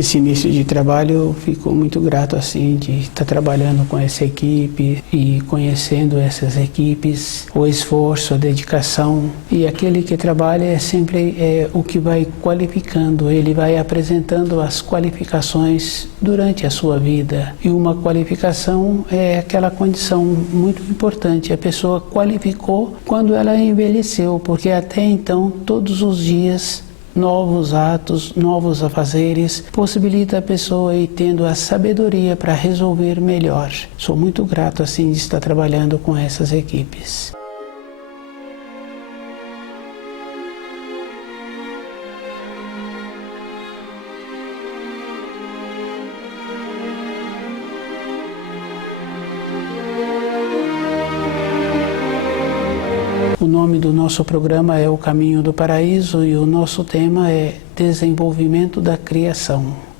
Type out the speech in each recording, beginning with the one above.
Esse início de trabalho eu fico muito grato assim de estar trabalhando com essa equipe e conhecendo essas equipes, o esforço, a dedicação, e aquele que trabalha é sempre o que vai qualificando, ele vai apresentando as qualificações durante a sua vida, e uma qualificação é aquela condição muito importante, a pessoa qualificou quando ela envelheceu, porque até então todos os dias novos atos, novos afazeres, possibilita a pessoa ir tendo a sabedoria para resolver melhor. Sou muito grato assim de estar trabalhando com essas equipes. O nome do nosso programa é O Caminho do Paraíso e o nosso tema é Desenvolvimento da Criação.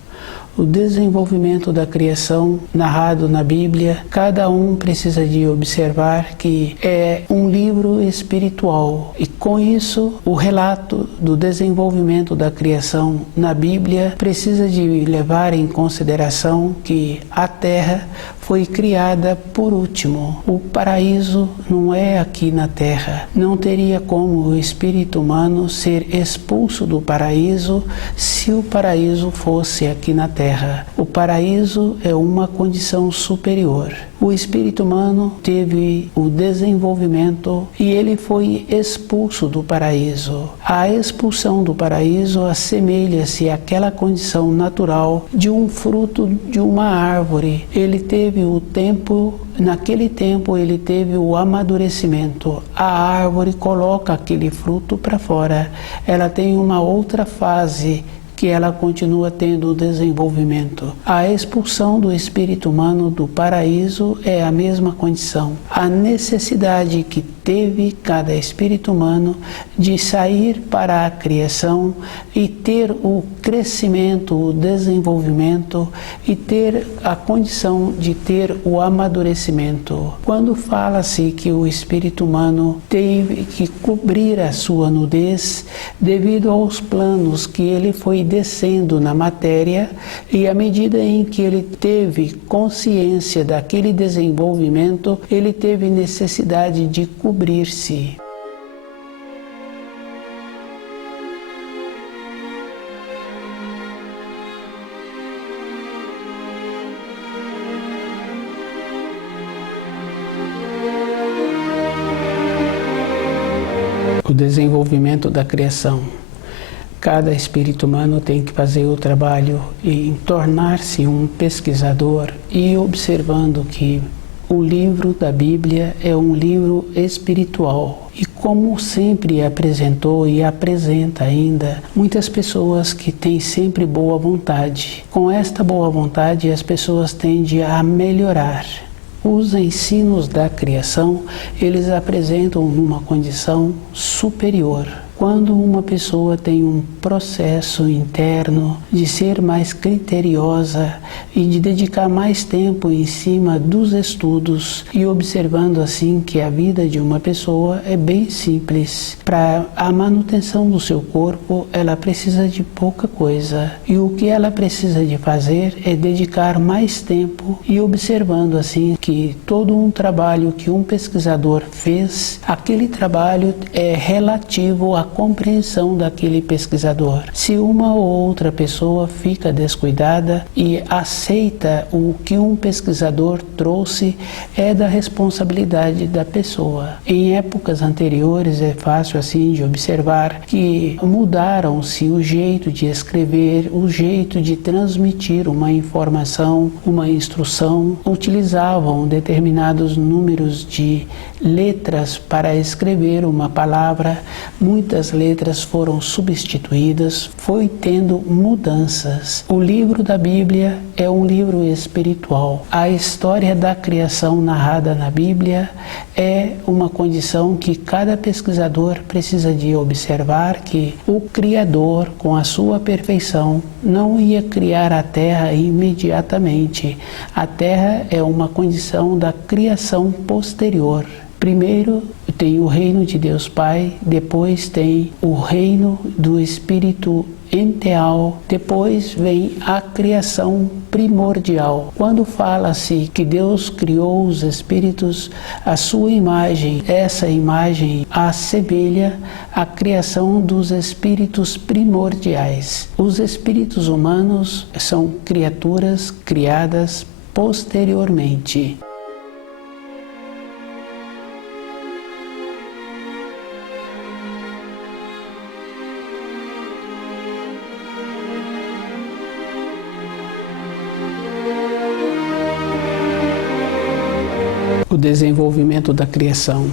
O desenvolvimento da criação, narrado na Bíblia, cada um precisa de observar que é um livro espiritual. E com isso, o relato do desenvolvimento da criação na Bíblia precisa de levar em consideração que a Terra foi criada por último. O paraíso não é aqui na Terra. Não teria como o espírito humano ser expulso do paraíso se o paraíso fosse aqui na Terra. O paraíso é uma condição superior. O espírito humano teve o desenvolvimento e ele foi expulso do paraíso. A expulsão do paraíso assemelha-se àquela condição natural de um fruto de uma árvore. Ele teve o tempo, naquele tempo ele teve o amadurecimento. A árvore coloca aquele fruto para fora. Ela tem uma outra fase que ela continua tendo o desenvolvimento. A expulsão do espírito humano do paraíso é a mesma condição. A necessidade que teve cada espírito humano de sair para a criação e ter o crescimento, o desenvolvimento e ter a condição de ter o amadurecimento. Quando fala-se que o espírito humano teve que cobrir a sua nudez devido aos planos que ele foi descendo na matéria, e à medida em que ele teve consciência daquele desenvolvimento, ele teve necessidade de cobrir-se. O desenvolvimento da criação. Cada espírito humano tem que fazer o trabalho em tornar-se um pesquisador e observando que o livro da Bíblia é um livro espiritual. E como sempre apresentou e apresenta ainda, muitas pessoas que têm sempre boa vontade. Com esta boa vontade, as pessoas tendem a melhorar. Os ensinos da criação, eles apresentam numa condição superior. Quando uma pessoa tem um processo interno de ser mais criteriosa e de dedicar mais tempo em cima dos estudos e observando assim que a vida de uma pessoa é bem simples. Para a manutenção do seu corpo, ela precisa de pouca coisa. E o que ela precisa de fazer é dedicar mais tempo e observando assim que todo um trabalho que um pesquisador fez, aquele trabalho é relativo à compreensão daquele pesquisador. Se uma ou outra pessoa fica descuidada e aceita o que um pesquisador trouxe, é da responsabilidade da pessoa. Em épocas anteriores é fácil assim de observar que mudaram-se o jeito de escrever, o jeito de transmitir uma informação, uma instrução, utilizavam determinados números de letras para escrever uma palavra, muitas letras foram substituídas, foi tendo mudanças. O livro da Bíblia é um livro espiritual. A história da criação narrada na Bíblia é uma condição que cada pesquisador precisa de observar que o Criador, com a sua perfeição, não ia criar a Terra imediatamente. A Terra é uma condição da criação posterior. Primeiro tem o reino de Deus Pai, depois tem o reino do Espírito enteal, depois vem a criação primordial. Quando fala-se que Deus criou os espíritos à sua imagem, essa imagem assemelha a criação dos espíritos primordiais. Os espíritos humanos são criaturas criadas posteriormente. O desenvolvimento da criação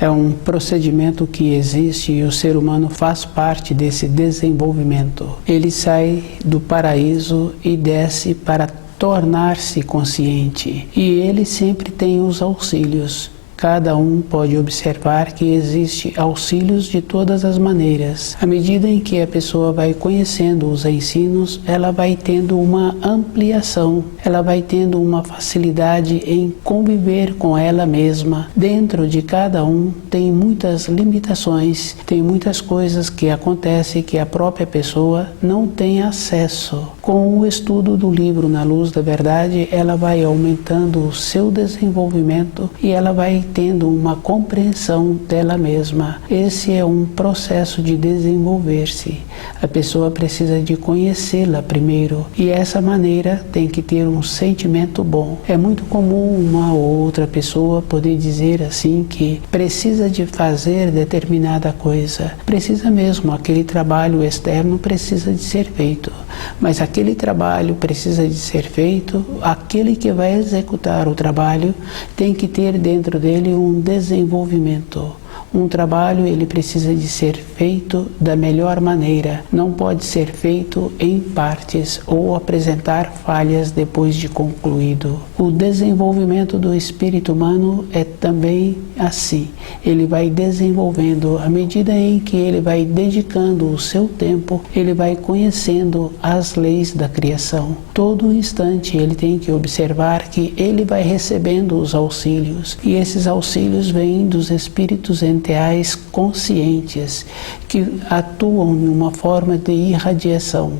é um procedimento que existe e o ser humano faz parte desse desenvolvimento. Ele sai do paraíso e desce para tornar-se consciente. E ele sempre tem os auxílios. Cada um pode observar que existe auxílios de todas as maneiras. À medida em que a pessoa vai conhecendo os ensinos, ela vai tendo uma ampliação, ela vai tendo uma facilidade em conviver com ela mesma. Dentro de cada um tem muitas limitações, tem muitas coisas que acontecem que a própria pessoa não tem acesso. Com o estudo do livro Na Luz da Verdade, ela vai aumentando o seu desenvolvimento e ela vai tendo uma compreensão dela mesma. Esse é um processo de desenvolver-se. A pessoa precisa de conhecê-la primeiro e essa maneira tem que ter um sentimento bom. É muito comum uma ou outra pessoa poder dizer assim que precisa de fazer determinada coisa. Precisa mesmo, aquele trabalho externo precisa de ser feito. Mas aquele trabalho precisa de ser feito, aquele que vai executar o trabalho tem que ter dentro dele um desenvolvimento. Um trabalho ele precisa de ser feito da melhor maneira, não pode ser feito em partes ou apresentar falhas depois de concluído. O desenvolvimento do espírito humano é também assim, ele vai desenvolvendo à medida em que ele vai dedicando o seu tempo, ele vai conhecendo as leis da criação. Todo instante ele tem que observar que ele vai recebendo os auxílios e esses auxílios vêm dos espíritos enteais conscientes que atuam em uma forma de irradiação.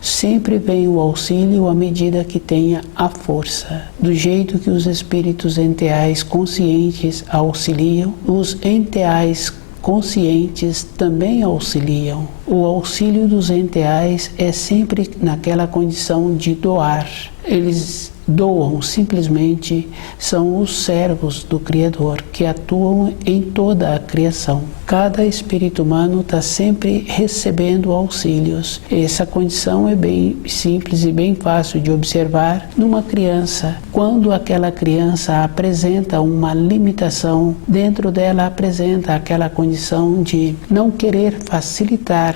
Sempre vem o auxílio à medida que tenha a força. Do jeito que os espíritos enteais conscientes auxiliam, os enteais conscientes também auxiliam. O auxílio dos enteais é sempre naquela condição de doar. Eles doam, simplesmente são os servos do Criador que atuam em toda a criação. Cada espírito humano está sempre recebendo auxílios. Essa condição é bem simples e bem fácil de observar numa criança. Quando aquela criança apresenta uma limitação, dentro dela apresenta aquela condição de não querer facilitar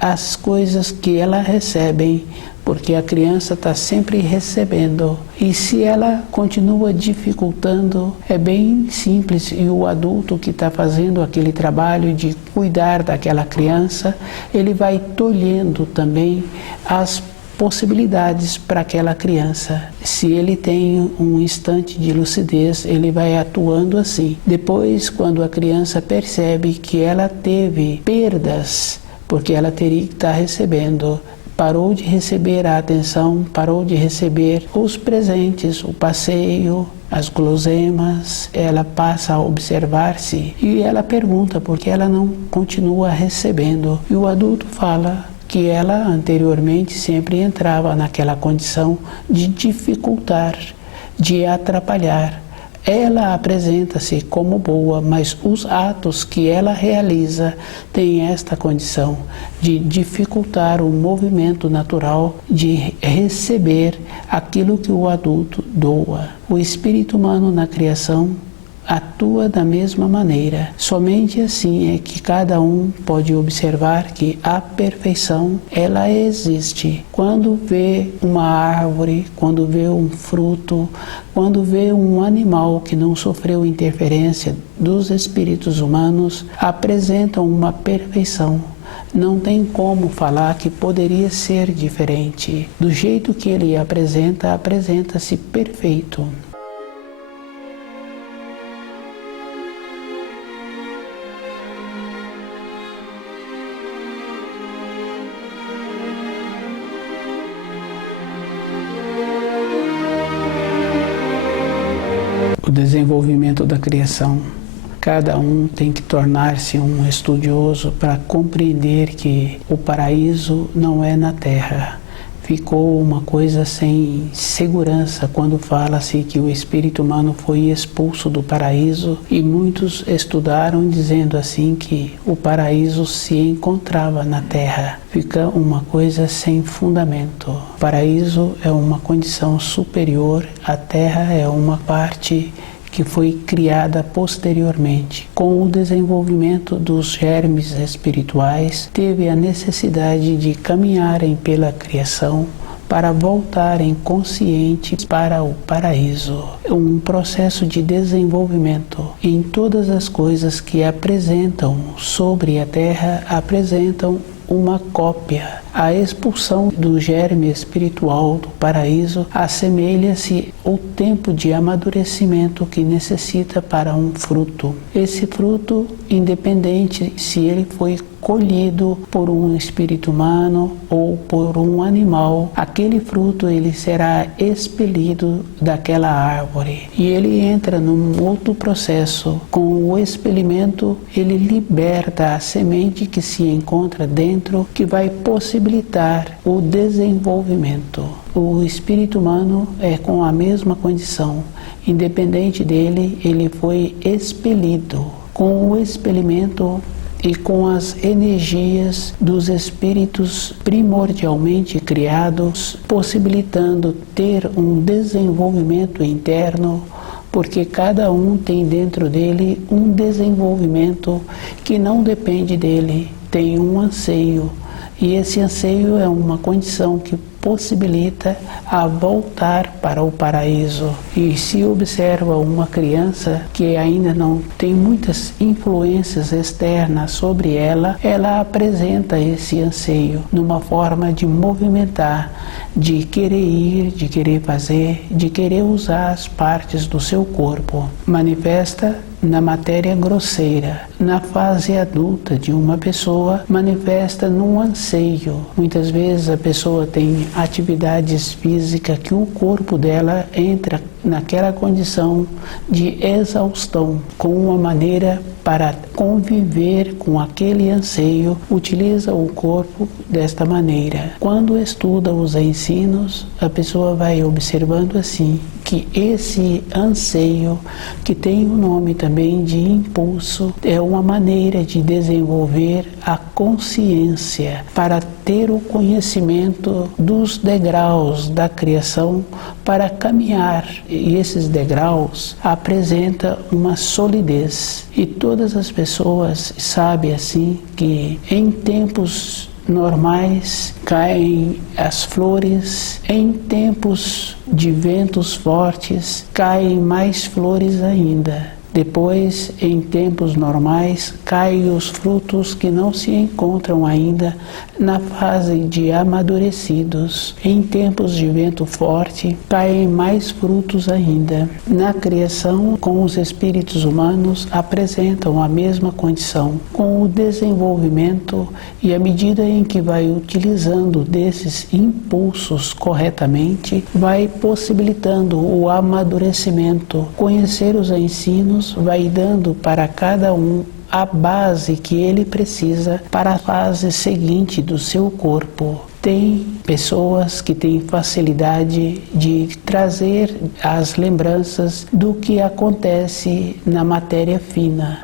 as coisas que ela recebe, porque a criança está sempre recebendo. E se ela continua dificultando, é bem simples. E o adulto que está fazendo aquele trabalho de cuidar daquela criança, ele vai tolhendo também as possibilidades para aquela criança. Se ele tem um instante de lucidez, ele vai atuando assim. Depois, quando a criança percebe que ela teve perdas, porque ela teria que estar recebendo, parou de receber a atenção, parou de receber os presentes, o passeio, as guloseimas, ela passa a observar-se e ela pergunta por que ela não continua recebendo. E o adulto fala que ela anteriormente sempre entrava naquela condição de dificultar, de atrapalhar. Ela apresenta-se como boa, mas os atos que ela realiza têm esta condição de dificultar o movimento natural de receber aquilo que o adulto doa. O espírito humano na criação atua da mesma maneira. Somente assim é que cada um pode observar que a perfeição, ela existe. Quando vê uma árvore, quando vê um fruto, quando vê um animal que não sofreu interferência dos espíritos humanos, apresentam uma perfeição. Não tem como falar que poderia ser diferente. Do jeito que ele apresenta, apresenta-se perfeito. desenvolvimento da criação. Cada um tem que tornar-se um estudioso para compreender que o paraíso não é na terra. Ficou uma coisa sem segurança quando fala-se que o espírito humano foi expulso do paraíso, e muitos estudaram dizendo assim que o paraíso se encontrava na terra. Fica uma coisa sem fundamento. O paraíso é uma condição superior, a terra é uma parte que foi criada posteriormente. Com o desenvolvimento dos germes espirituais, teve a necessidade de caminharem pela criação para voltarem conscientes para o paraíso. Um processo de desenvolvimento em todas as coisas que apresentam sobre a terra, apresentam uma cópia. A expulsão do germe espiritual do paraíso assemelha-se ao tempo de amadurecimento que necessita para um fruto. Esse fruto, independente se ele foi colhido por um espírito humano ou por um animal, aquele fruto ele será expelido daquela árvore e ele entra num outro processo. Com o expelimento ele liberta a semente que se encontra dentro, que vai possibilitar o desenvolvimento. O espírito humano é com a mesma condição, independente dele, ele foi expelido. Com o experimento e com as energias dos espíritos primordialmente criados, possibilitando ter um desenvolvimento interno, porque cada um tem dentro dele um desenvolvimento que não depende dele, tem um anseio, e esse anseio é uma condição que possibilita a voltar para o paraíso. E se observa uma criança que ainda não tem muitas influências externas sobre ela, ela apresenta esse anseio numa forma de movimentar, de querer ir, de querer fazer, de querer usar as partes do seu corpo. Manifesta na matéria grosseira. Na fase adulta de uma pessoa, manifesta num anseio. Muitas vezes a pessoa tem atividades físicas que o corpo dela entra naquela condição de exaustão, com uma maneira para conviver com aquele anseio, utiliza o corpo desta maneira. Quando estuda os ensinos, a pessoa vai observando assim, que esse anseio, que tem o nome também de impulso, é uma maneira de desenvolver a consciência para ter o conhecimento dos degraus da criação para caminhar. E esses degraus apresentam uma solidez. E todas as pessoas sabem assim que em tempos normais caem as flores, em tempos de ventos fortes caem mais flores ainda. Depois, em tempos normais, caem os frutos que não se encontram ainda na fase de amadurecidos. Em tempos de vento forte, caem mais frutos ainda. Na criação, com os espíritos humanos, apresentam a mesma condição. Com o desenvolvimento e à medida em que vai utilizando desses impulsos corretamente, vai possibilitando o amadurecimento. Conhecer os ensinos vai dando para cada um a base que ele precisa para a fase seguinte do seu corpo. Tem pessoas que têm facilidade de trazer as lembranças do que acontece na matéria fina.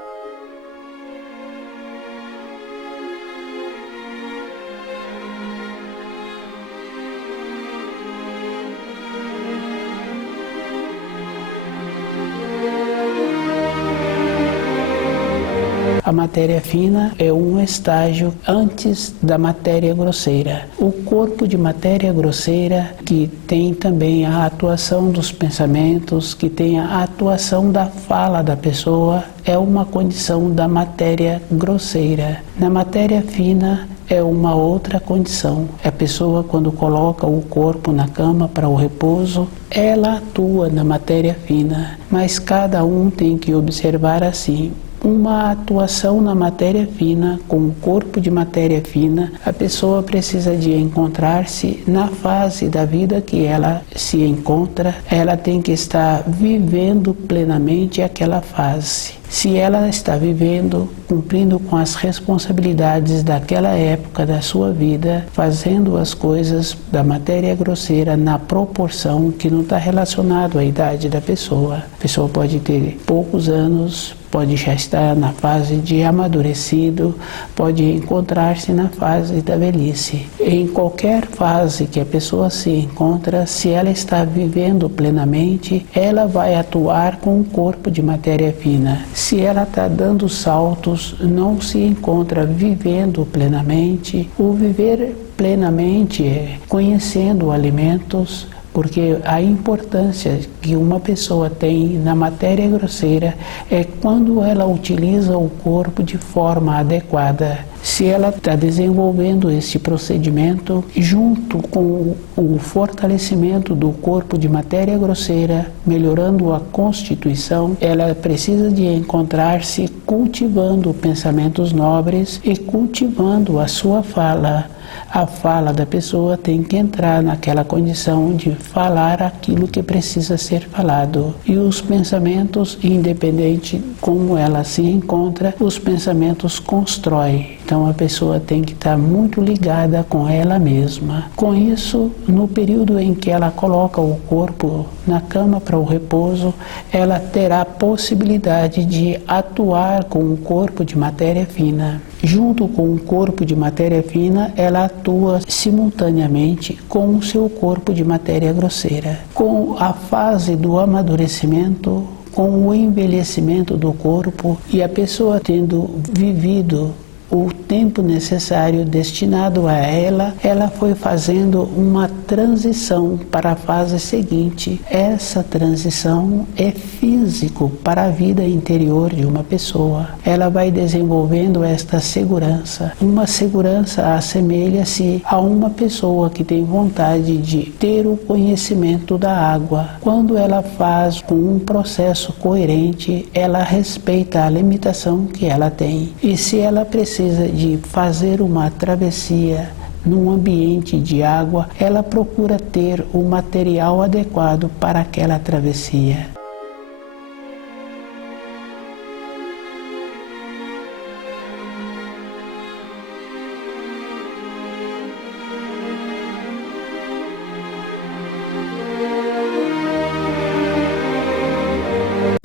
A matéria fina é um estágio antes da matéria grosseira. O corpo de matéria grosseira, que tem também a atuação dos pensamentos, que tem a atuação da fala da pessoa, é uma condição da matéria grosseira. Na matéria fina é uma outra condição. A pessoa, quando coloca o corpo na cama para o repouso, ela atua na matéria fina, mas cada um tem que observar assim. uma atuação na matéria fina, com o corpo de matéria fina, a pessoa precisa de encontrar-se na fase da vida que ela se encontra, ela tem que estar vivendo plenamente aquela fase. Se ela está vivendo, cumprindo com as responsabilidades daquela época da sua vida, fazendo as coisas da matéria grosseira na proporção que não está relacionado à idade da pessoa. A pessoa pode ter poucos anos, pode já estar na fase de amadurecido, pode encontrar-se na fase da velhice. Em qualquer fase que a pessoa se encontra, se ela está vivendo plenamente, ela vai atuar com o corpo de matéria fina. Se ela está dando saltos, não se encontra vivendo plenamente. O viver plenamente é conhecendo alimentos, porque a importância que uma pessoa tem na matéria grosseira é quando ela utiliza o corpo de forma adequada. Se ela está desenvolvendo esse procedimento, junto com o fortalecimento do corpo de matéria grosseira, melhorando a constituição, ela precisa de encontrar-se cultivando pensamentos nobres e cultivando a sua fala. A fala da pessoa tem que entrar naquela condição de falar aquilo que precisa ser falado. E os pensamentos, independente como ela se encontra, os pensamentos constroem. Então a pessoa tem que estar muito ligada com ela mesma. Com isso, no período em que ela coloca o corpo na cama para o repouso, ela terá possibilidade de atuar com o corpo de matéria fina. Junto com o corpo de matéria fina, ela atua simultaneamente com o seu corpo de matéria grosseira. Com a fase do amadurecimento, com o envelhecimento do corpo e a pessoa tendo vivido o tempo necessário destinado a ela, ela foi fazendo uma transição para a fase seguinte. Essa transição é físico para a vida interior de uma pessoa. Ela vai desenvolvendo esta segurança. Uma segurança assemelha-se a uma pessoa que tem vontade de ter o conhecimento da água. Quando ela faz com um processo coerente, ela respeita a limitação que ela tem. E se ela precisa de fazer uma travessia num ambiente de água, ela procura ter o material adequado para aquela travessia.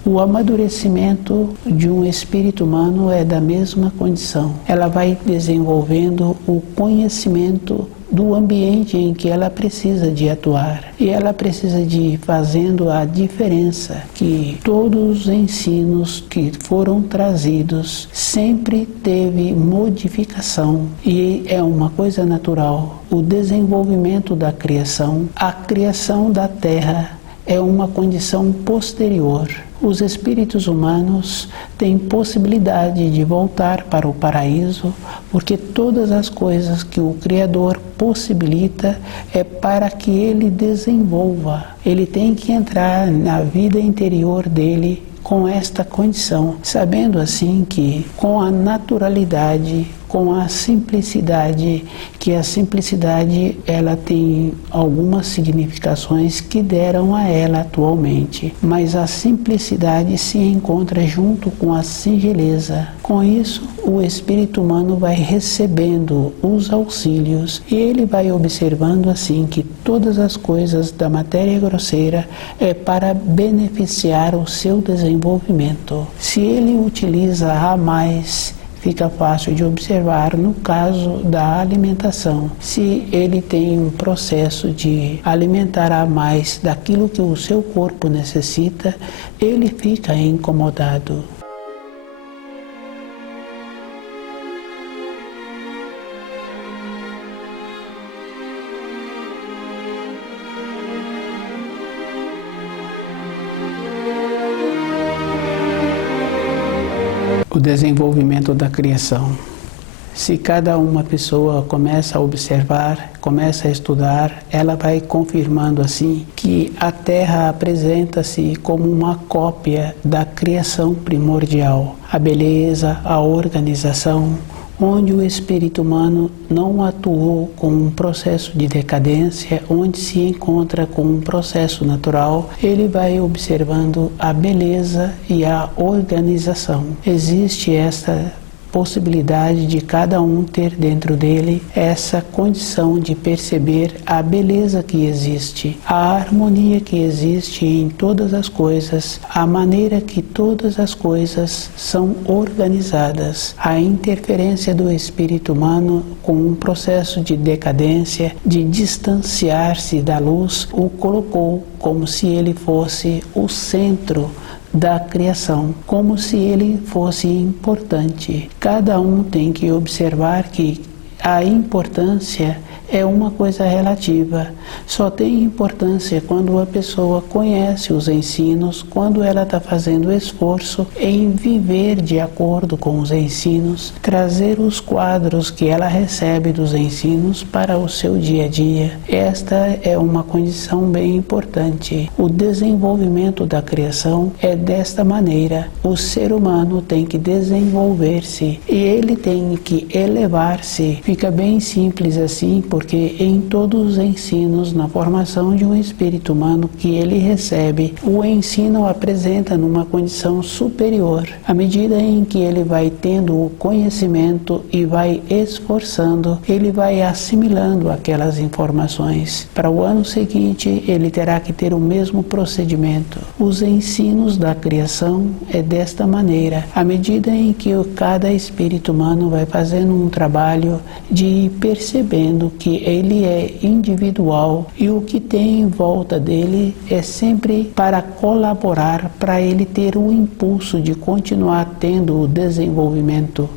O amadurecimento de um espírito humano é da mesma condição. Ela vai desenvolvendo o conhecimento do ambiente em que ela precisa de atuar. E ela precisa de ir fazendo a diferença, que todos os ensinos que foram trazidos sempre teve modificação. E é uma coisa natural. O desenvolvimento da criação, a criação da Terra é uma condição posterior. Os espíritos humanos têm possibilidade de voltar para o paraíso, porque todas as coisas que o Criador possibilita é para que ele desenvolva. Ele tem que entrar na vida interior dele com esta condição, sabendo assim que com a naturalidade, com a simplicidade, que a simplicidade ela tem algumas significações que deram a ela atualmente, mas a simplicidade se encontra junto com a singeleza. Com isso, o espírito humano vai recebendo os auxílios e ele vai observando assim que todas as coisas da matéria grosseira é para beneficiar o seu desenvolvimento. Se ele utiliza a mais, fica fácil de observar no caso da alimentação. Se ele tem um processo de alimentar a mais daquilo que o seu corpo necessita, ele fica incomodado. O desenvolvimento da criação. Se cada uma pessoa começa a observar, começa a estudar, ela vai confirmando assim que a Terra apresenta-se como uma cópia da criação primordial. A beleza, a organização, onde o espírito humano não atuou com um processo de decadência, onde se encontra com um processo natural, ele vai observando a beleza e a organização. Existe esta possibilidade de cada um ter dentro dele essa condição de perceber a beleza que existe, a harmonia que existe em todas as coisas, a maneira que todas as coisas são organizadas. A interferência do espírito humano com um processo de decadência, de distanciar-se da luz, o colocou como se ele fosse o centro da criação, como se ele fosse importante. Cada um tem que observar que a importância é uma coisa relativa. Só tem importância quando a pessoa conhece os ensinos, quando ela está fazendo esforço em viver de acordo com os ensinos, trazer os quadros que ela recebe dos ensinos para o seu dia a dia. Esta é uma condição bem importante. O desenvolvimento da criação é desta maneira. O ser humano tem que desenvolver-se e ele tem que elevar-se. Fica bem simples assim, porque em todos os ensinos, na formação de um espírito humano que ele recebe, o ensino apresenta numa condição superior. À medida em que ele vai tendo o conhecimento e vai esforçando, ele vai assimilando aquelas informações. Para o ano seguinte, ele terá que ter o mesmo procedimento. Os ensinos da criação é desta maneira. À medida em que cada espírito humano vai fazendo um trabalho de ir percebendo que ele é individual e o que tem em volta dele é sempre para colaborar, para ele ter o impulso de continuar tendo o desenvolvimento.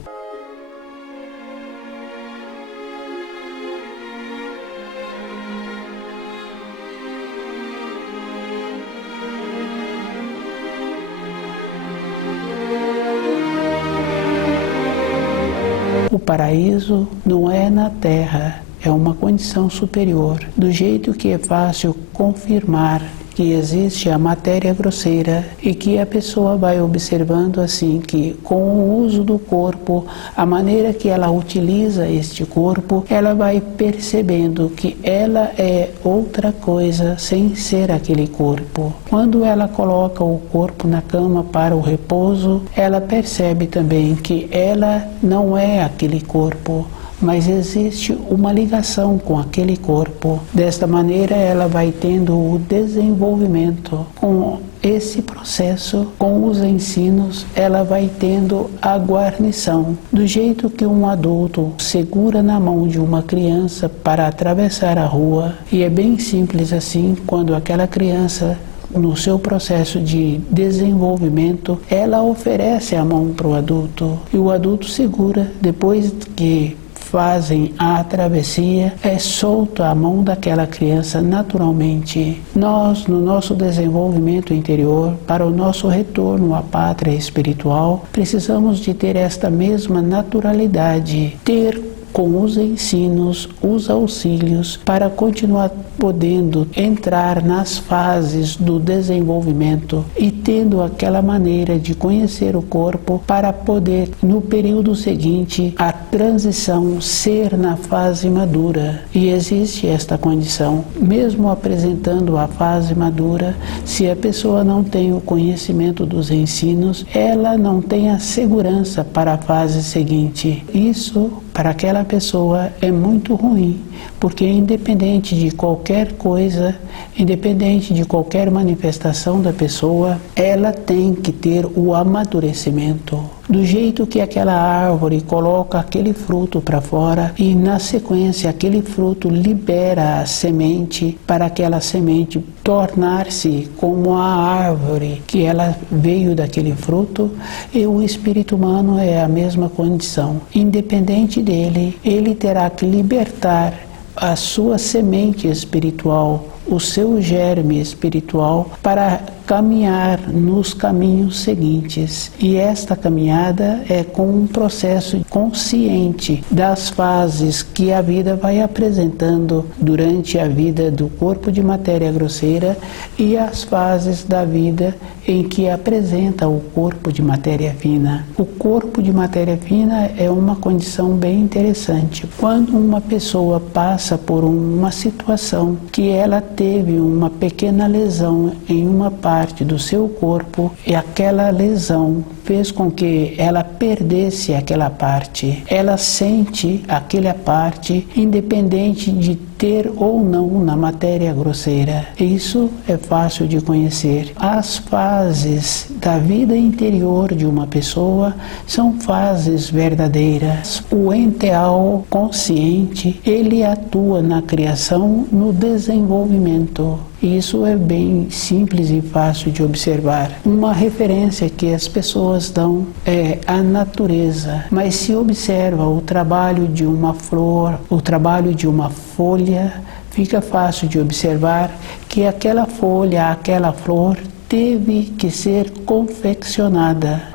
O paraíso não é na Terra, é uma condição superior. Do jeito que é fácil confirmar que existe a matéria grosseira e que a pessoa vai observando assim que com o uso do corpo, a maneira que ela utiliza este corpo, ela vai percebendo que ela é outra coisa sem ser aquele corpo. Quando ela coloca o corpo na cama para o repouso, ela percebe também que ela não é aquele corpo, mas existe uma ligação com aquele corpo. Desta maneira, ela vai tendo o desenvolvimento. Com esse processo, com os ensinos, ela vai tendo a guarnição. Do jeito que um adulto segura na mão de uma criança para atravessar a rua, e é bem simples assim, quando aquela criança, no seu processo de desenvolvimento, ela oferece a mão para o adulto, e o adulto segura. Depois que fazem a travessia, é solta a mão daquela criança naturalmente. Nós, no nosso desenvolvimento interior, para o nosso retorno à pátria espiritual, precisamos de ter esta mesma naturalidade, ter com os ensinos, os auxílios, para continuar podendo entrar nas fases do desenvolvimento e tendo aquela maneira de conhecer o corpo para poder, no período seguinte, a transição ser na fase madura. E existe esta condição. Mesmo apresentando a fase madura, se a pessoa não tem o conhecimento dos ensinos, ela não tem a segurança para a fase seguinte. Isso, para aquela pessoa, é muito ruim, porque independente de qualquer coisa, independente de qualquer manifestação da pessoa, ela tem que ter o amadurecimento. Do jeito que aquela árvore coloca aquele fruto para fora e na sequência aquele fruto libera a semente para aquela semente tornar-se como a árvore que ela veio daquele fruto, e o espírito humano é a mesma condição. Independente dele, ele terá que libertar a sua semente espiritual, o seu germe espiritual, para caminhar nos caminhos seguintes. E esta caminhada é com um processo consciente das fases que a vida vai apresentando durante a vida do corpo de matéria grosseira e as fases da vida em que apresenta o corpo de matéria fina. O corpo de matéria fina é uma condição bem interessante. Quando uma pessoa passa por uma situação que ela teve uma pequena lesão em uma parte do seu corpo e aquela lesão fez com que ela perdesse aquela parte, ela sente aquela parte independente de ter ou não na matéria grosseira. Isso é fácil de conhecer. As fases da vida interior de uma pessoa são fases verdadeiras. O enteal consciente, ele atua na criação, no desenvolvimento. Isso é bem simples e fácil de observar. Uma referência que as pessoas dão é a natureza, mas se observa o trabalho de uma flor, o trabalho de uma folha, fica fácil de observar que aquela folha, aquela flor teve que ser confeccionada.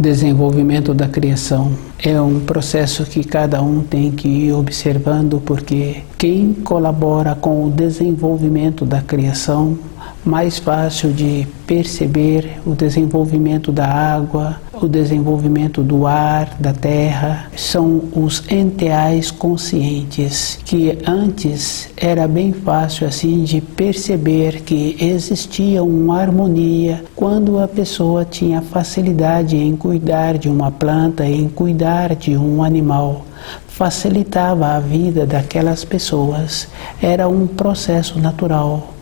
Desenvolvimento da criação é um processo que cada um tem que ir observando, porque quem colabora com o desenvolvimento da criação, mais fácil de perceber o desenvolvimento da água, o desenvolvimento do ar, da terra, são os enteais conscientes, que antes era bem fácil assim de perceber que existia uma harmonia quando a pessoa tinha facilidade em cuidar de uma planta, em cuidar de um animal. Facilitava a vida daquelas pessoas, era um processo natural.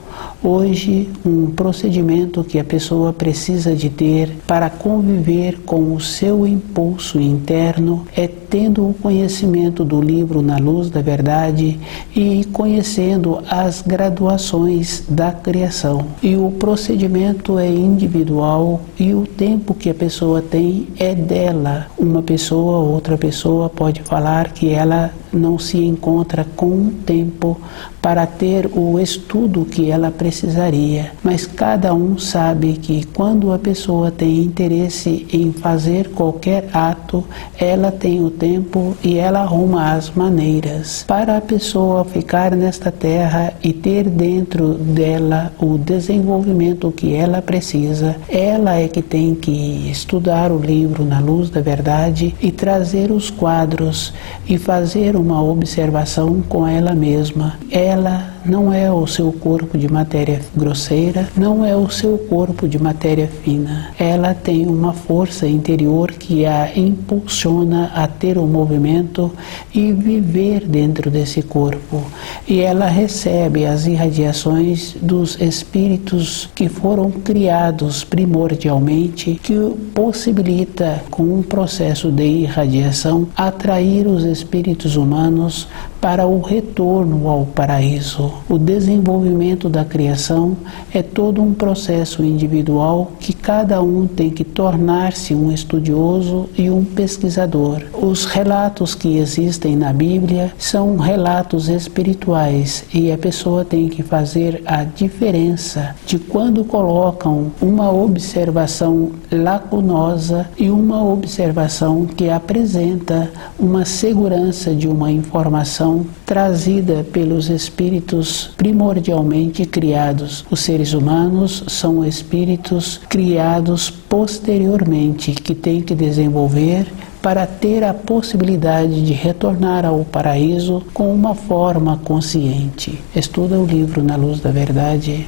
Hoje, um procedimento que a pessoa precisa de ter para conviver com o seu impulso interno é tendo o conhecimento do livro Na Luz da Verdade e conhecendo as graduações da criação. E o procedimento é individual e o tempo que a pessoa tem é dela. Uma pessoa, outra pessoa pode falar que ela não se encontra com tempo para ter o estudo que ela precisaria, mas cada um sabe que quando a pessoa tem interesse em fazer qualquer ato, ela tem o tempo e ela arruma as maneiras. Para a pessoa ficar nesta terra e ter dentro dela o desenvolvimento que ela precisa, ela é que tem que estudar o livro Na Luz da Verdade e trazer os quadros e fazer uma observação com ela mesma. Ela não é o seu corpo de matéria grosseira, não é o seu corpo de matéria fina. Ela tem uma força interior que a impulsiona a ter o movimento e viver dentro desse corpo. E ela recebe as irradiações dos espíritos que foram criados primordialmente, que possibilita, com um processo de irradiação, atrair os espíritos humanos para o retorno ao paraíso. O desenvolvimento da criação é todo um processo individual que cada um tem que tornar-se um estudioso e um pesquisador. Os relatos que existem na Bíblia são relatos espirituais e a pessoa tem que fazer a diferença de quando colocam uma observação lacunosa e uma observação que apresenta uma segurança de uma informação trazida pelos espíritos primordialmente criados. Os seres humanos são espíritos criados posteriormente, que têm que desenvolver para ter a possibilidade de retornar ao paraíso com uma forma consciente. Estuda o livro Na Luz da Verdade.